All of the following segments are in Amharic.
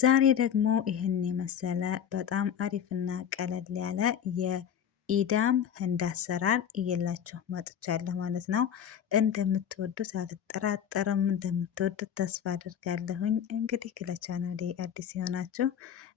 ዛሬ ደግሞ ይህን የመሰለ በጣም አሪፍና ቀለል ያለ የኢዳም ህንድ አሰራር እየላችሁ መጥቻለሁ ማለት ነው። እንደምትወዱት አልጠራጠርም፣ እንደምትወዱት ተስፋ አድርጋለሁኝ። እንግዲህ ለቻናሌ አዲስ የሆናችሁ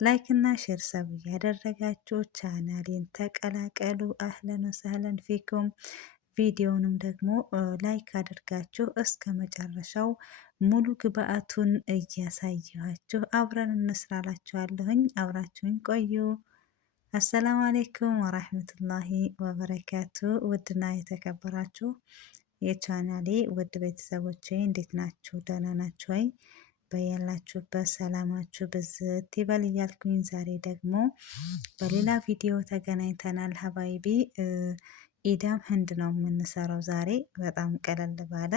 ላይክ እና ሼር ሰብ እያደረጋችሁ ቻናሌን ተቀላቀሉ። አህለን ወሰህለን ፊኩም። ቪዲዮውንም ደግሞ ላይክ አድርጋችሁ እስከ መጨረሻው ሙሉ ግብአቱን እያሳየኋችሁ አብረን እንስራላችኋለሁኝ። አብራችሁኝ ቆዩ። አሰላሙ አሌይኩም ወራህመቱላሂ ወበረካቱ። ውድና የተከበራችሁ የቻናሌ ውድ ቤተሰቦቼ እንዴት ናችሁ? ደህና ናችሁ ወይ? በያላችሁበት ሰላማችሁ ብዝት ይበል እያልኩኝ ዛሬ ደግሞ በሌላ ቪዲዮ ተገናኝተናል። ሀባይቢ ኢዳም ህንድ ነው የምንሰራው ዛሬ በጣም ቀለል ባለ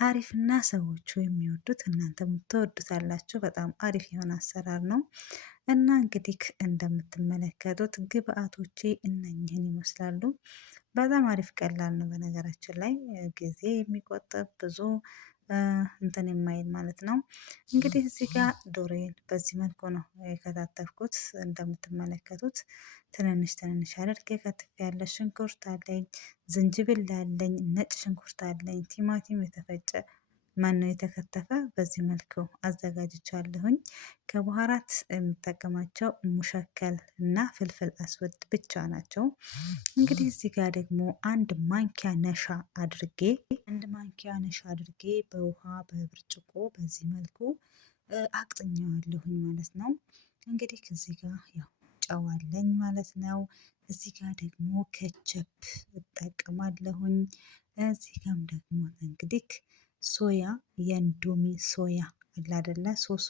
አሪፍና ሰዎቹ የሚወዱት እናንተም ትወዱታላችሁ። በጣም አሪፍ የሆነ አሰራር ነው እና እንግዲህ እንደምትመለከቱት ግብአቶቼ እነኝህን ይመስላሉ። በጣም አሪፍ ቀላል ነው። በነገራችን ላይ ጊዜ የሚቆጥብ ብዙ እንትን የማይል ማለት ነው። እንግዲህ እዚህ ጋር ዶሮዬን በዚህ መልኩ ነው የከታተፍኩት። እንደምትመለከቱት ትንንሽ ትንንሽ አድርጌ ከትፍ ያለ ሽንኩርት አለኝ፣ ዝንጅብል አለኝ፣ ነጭ ሽንኩርት አለኝ፣ ቲማቲም የተፈጨ ማነው የተከተፈ በዚህ መልኩ አዘጋጅቻለሁኝ። ከበኋራት የምጠቀማቸው ሙሸከል እና ፍልፍል አስወድ ብቻ ናቸው። እንግዲህ እዚህ ጋር ደግሞ አንድ ማንኪያ ነሻ አድርጌ በውሃ በብርጭቆ በዚህ መልኩ አቅጥኘዋለሁኝ ማለት ነው። እንግዲህ እዚህ ጋር ያው ጨው አለኝ ማለት ነው። እዚህ ጋር ደግሞ ከቸፕ እጠቀማለሁኝ። እዚህ ጋርም ደግሞ እንግዲህ ሶያ የእንዶሚ ሶያ አለ አይደለ ሶሱ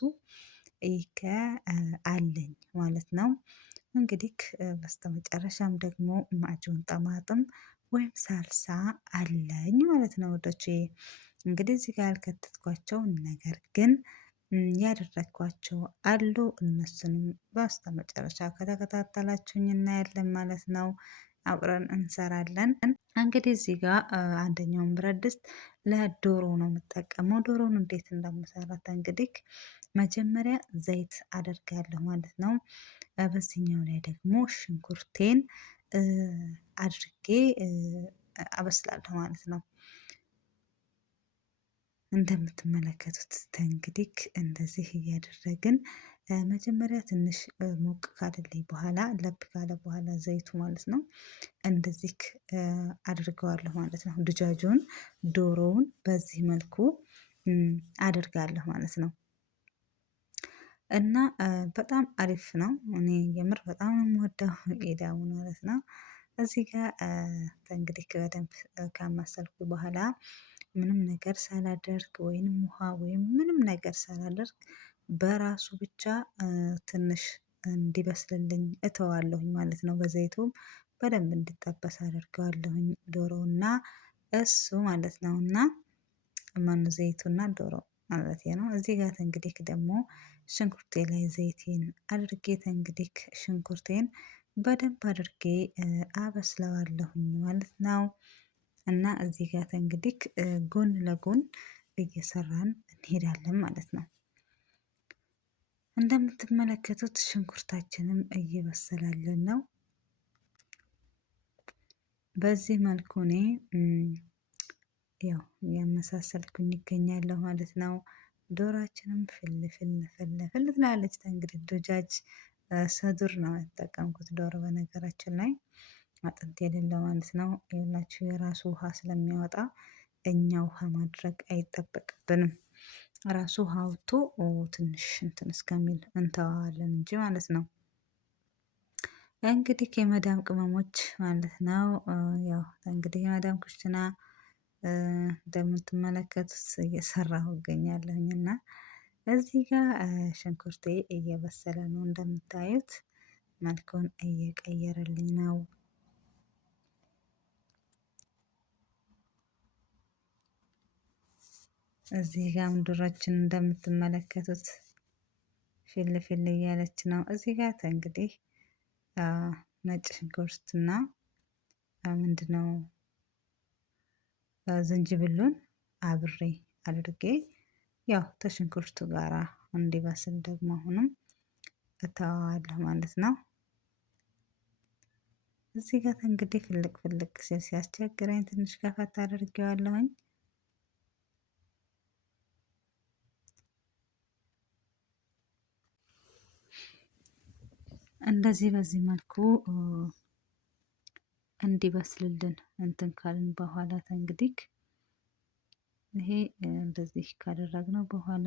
አለኝ ማለት ነው። እንግዲህ በስተመጨረሻም ደግሞ ማዕጁን ጠማጥም ወይም ሳልሳ አለኝ ማለት ነው ወዶቼ። እንግዲህ እዚህ ጋር ያልከተትኳቸው ነገር ግን ያደረግኳቸው አሉ። እነሱንም በስተመጨረሻ ከተከታተላችሁኝ እናያለን ማለት ነው። አብረን እንሰራለን። እንግዲህ እዚህ ጋር አንደኛውን ብረት ድስት ለዶሮ ነው የምጠቀመው። ዶሮውን እንዴት እንደምሰራት እንግዲህ መጀመሪያ ዘይት አደርጋለሁ ማለት ነው። በዚህኛው ላይ ደግሞ ሽንኩርቴን አድርጌ አበስላለሁ ማለት ነው። እንደምትመለከቱት እንግዲህ እንደዚህ እያደረግን መጀመሪያ ትንሽ ሞቅ ካደለኝ በኋላ ለብ ካለ በኋላ ዘይቱ ማለት ነው እንደዚህ አድርገዋለሁ ማለት ነው። ድጃጁን ዶሮውን በዚህ መልኩ አድርጋለሁ ማለት ነው። እና በጣም አሪፍ ነው። እኔ የምር በጣም የምወደው ኢዳሙ ማለት ነው። እዚህ ጋር እንግዲህ በደንብ ካማሰልኩ በኋላ ምንም ነገር ሳላደርግ ወይንም ውሃ ወይም ምንም ነገር ሳላደርግ በራሱ ብቻ ትንሽ እንዲበስልልኝ እተዋለሁኝ ማለት ነው። በዘይቱም በደንብ እንዲጠበስ አደርገዋለሁኝ ዶሮውና እሱ ማለት ነውና ማነው ዘይቱና ዶሮ ማለት ነው። እዚህ ጋር እንግዲህ ደግሞ ሽንኩርቴ ላይ ዘይቴን አድርጌ እንግዲህ ሽንኩርቴን በደንብ አድርጌ አበስለዋለሁኝ ማለት ነው። እና እዚህ ጋር እንግዲህ ጎን ለጎን እየሰራን እንሄዳለን ማለት ነው። እንደምትመለከቱት ሽንኩርታችንም እየበሰላልን ነው። በዚህ መልኩ እኔ ያው እያመሳሰልኩኝ ይገኛለሁ ማለት ነው። ዶሯችንም ፍልፍል ትላለች። እንግዲህ ዶጃጅ ሰዱር ነው የተጠቀምኩት ዶሮ በነገራችን ላይ አጥንት የሌለው ማለት ነው። የላችሁ የራሱ ውሃ ስለሚያወጣ እኛ ውሃ ማድረግ አይጠበቅብንም። ራሱ ውሃ አውጥቶ ትንሽ እንትን እስከሚል እንተዋለን እንጂ ማለት ነው። እንግዲህ የመዳም ቅመሞች ማለት ነው። ያው እንግዲህ የመዳም ኩሽና እንደምትመለከቱት እየሰራሁ እገኛለሁኝ እና እዚህ ጋር ሽንኩርቴ እየበሰለ ነው። እንደምታዩት መልኩን እየቀየረልኝ ነው። እዚህ ጋር ዶሮችን እንደምትመለከቱት ፊል እያለች ነው። እዚህ ጋር እንግዲህ ነጭ ሽንኩርትና ምንድነው ዝንጅብሉን አብሬ አድርጌ ያው ከሽንኩርቱ ጋራ እንዲበስል ደግሞ አሁንም እተወዋለሁ ማለት ነው። እዚህ ጋር እንግዲህ ፍልቅ ፍልቅ ሲል ሲያስቸግረኝ ትንሽ ከፈት አድርጌዋለሁኝ። እንደዚህ በዚህ መልኩ እንዲበስልልን እንትን ካልን በኋላ እንግዲህ ይሄ እንደዚህ ካደረግነው በኋላ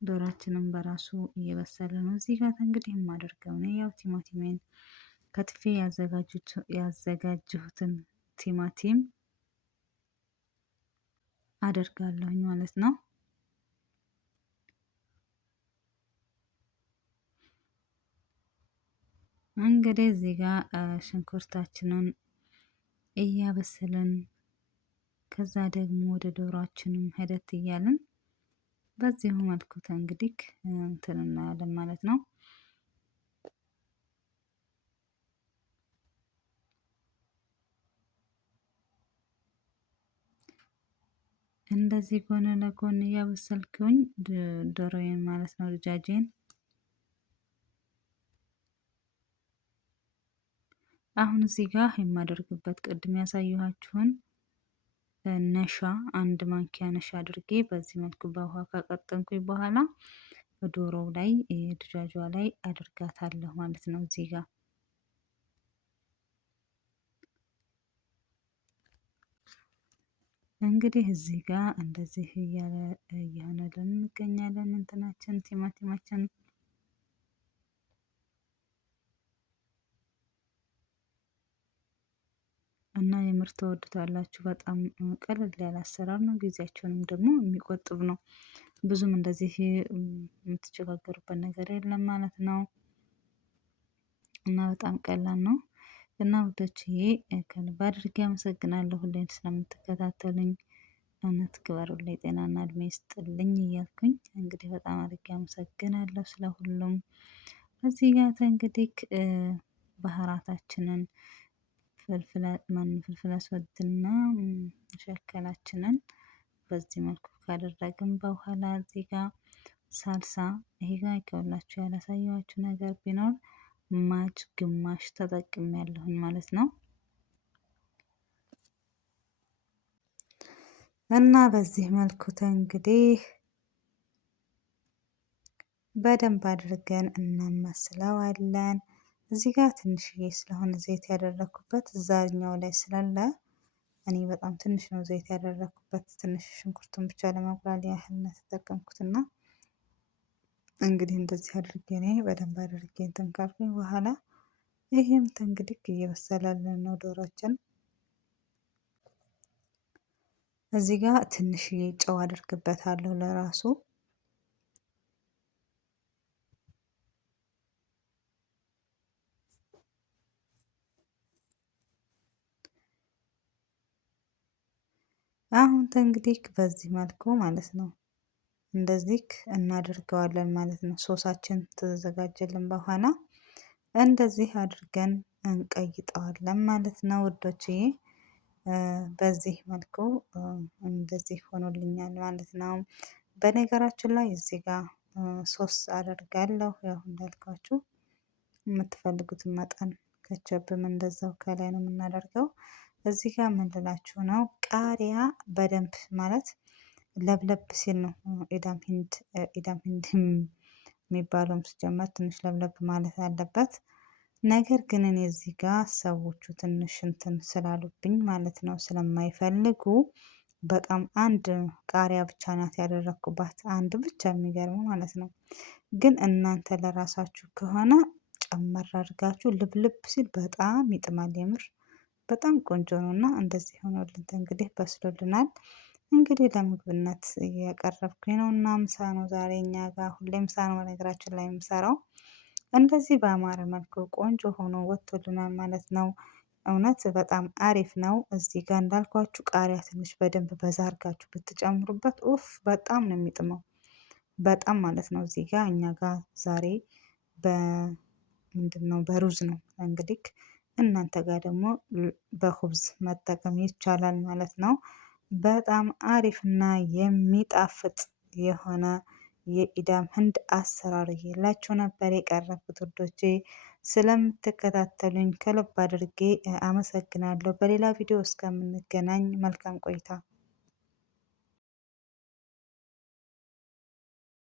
ዶሯችንም በራሱ እየበሰለ ነው። እዚህ ጋር እንግዲህ የማደርገው ነው ያው ቲማቲሜን ከትፌ ያዘጋጀሁትን ቲማቲም አደርጋለሁኝ ማለት ነው። እንግዲህ እዚህ ጋር ሽንኩርታችንን እያበሰልን ከዛ ደግሞ ወደ ዶሯችንም ሄደት እያልን በዚሁ መልኩ እንግዲህ እንትን እናያለን ማለት ነው። እንደዚህ ጎን ለጎን እያበሰልኩኝ ዶሮዬን ማለት ነው ልጃጄን። አሁን እዚህ ጋር የማደርግበት ቅድም ያሳየኋችሁን ነሻ አንድ ማንኪያ ነሻ አድርጌ በዚህ መልኩ በውሃ ካቀጠንኩኝ በኋላ ዶሮው ላይ ድጃጇ ላይ አድርጋታለሁ ማለት ነው። እዚህ ጋር እንግዲህ እዚህ ጋር እንደዚህ እያለ እየሆነልን እንገኛለን። እንትናችን ቲማቲማችን እና የምር ተወዱታላችሁ። በጣም ቀለል ያለ አሰራር ነው። ጊዜያቸውንም ደግሞ የሚቆጥብ ነው። ብዙም እንደዚህ የምትቸጋገሩበት ነገር የለም ማለት ነው። እና በጣም ቀላል ነው። እና ውዶችዬ ከልብ አድርጌ አመሰግናለሁ ሁሌም ስለምትከታተሉኝ። እውነት ክበሩልኝ፣ ጤናና እድሜ ይስጥልኝ እያልኩኝ እንግዲህ በጣም አድርጌ አመሰግናለሁ ስለ ሁሉም። እዚህ ጋር እንግዲህ ባህራታችንን ፍልፍል አስወድና ሸከላችንን በዚህ መልኩ ካደረግን በኋላ እዚህ ጋር ሳልሳ ይሄ ጋር ይከውላችሁ ያላሳየኋችሁ ነገር ቢኖር ማጅ ግማሽ ተጠቅሜያለሁኝ ማለት ነው። እና በዚህ መልኩ እንግዲህ በደንብ አድርገን እናማስለዋለን። እዚህ ጋር ትንሽዬ ስለሆነ ዘይት ያደረኩበት እዛኛው ላይ ስላለ እኔ በጣም ትንሽ ነው ዘይት ያደረኩበት። ትንሽ ሽንኩርቱን ብቻ ለማቁላል ያህል ነው የተጠቀምኩትና እንግዲህ እንደዚህ አድርጌ እኔ በደንብ አድርጌ እንትን ካልኩኝ በኋላ ይሄም እንግዲህ እየበሰለልን ነው ዶሮችን። እዚህ ጋር ትንሽዬ ጨው አድርግበታለሁ ለራሱ። አሁን እንግዲህ በዚህ መልኩ ማለት ነው እንደዚህ እናደርገዋለን ማለት ነው። ሶሳችን ተዘጋጀልን በኋላ እንደዚህ አድርገን እንቀይጠዋለን ማለት ነው ውዶችዬ። በዚህ መልኩ እንደዚህ ሆኖልኛል ማለት ነው። በነገራችን ላይ እዚህ ጋር ሶስ አደርጋለሁ። ያው እንዳልኳችሁ የምትፈልጉትን መጠን ከቸብም እንደዛው ከላይ ነው የምናደርገው። እዚህ ጋር ምን ልላችሁ ነው፣ ቃሪያ በደንብ ማለት ለብለብ ሲል ነው ኢዳም ሂንድ የሚባለውም ሲጀመር ትንሽ ለብለብ ማለት አለበት። ነገር ግን እኔ እዚህ ጋር ሰዎቹ ትንሽ እንትን ስላሉብኝ ማለት ነው ስለማይፈልጉ በጣም አንድ ቃሪያ ብቻ ናት ያደረኩባት፣ አንድ ብቻ የሚገርመው ማለት ነው። ግን እናንተ ለራሳችሁ ከሆነ ጨመር አድርጋችሁ ልብልብ ሲል በጣም ይጥማል። የምር በጣም ቆንጆ ነው እና እንደዚህ ሆኖልን እንግዲህ በስሎልናል። እንግዲህ ለምግብነት እያቀረብኩኝ ነው እና ምሳ ነው ዛሬ እኛ ጋር ሁሌ ምሳ ነው በነገራችን ላይ የምሰራው። እንደዚህ በአማረ መልኩ ቆንጆ ሆኖ ወጥቶልናል ማለት ነው። እውነት በጣም አሪፍ ነው። እዚህ ጋር እንዳልኳችሁ ቃሪያ ትንሽ በደንብ በዛ አድርጋችሁ ብትጨምሩበት ኡፍ በጣም ነው የሚጥመው፣ በጣም ማለት ነው። እዚህ ጋር እኛ ጋር ዛሬ ምንድን ነው በሩዝ ነው እንግዲህ። እናንተ ጋር ደግሞ በኹብዝ መጠቀም ይቻላል ማለት ነው። በጣም አሪፍና የሚጣፍጥ የሆነ የኢዳም ህንድ አሰራር እየላችሁ ነበር የቀረብኩት ውዶቼ። ስለምትከታተሉኝ ከልብ አድርጌ አመሰግናለሁ። በሌላ ቪዲዮ እስከምንገናኝ መልካም ቆይታ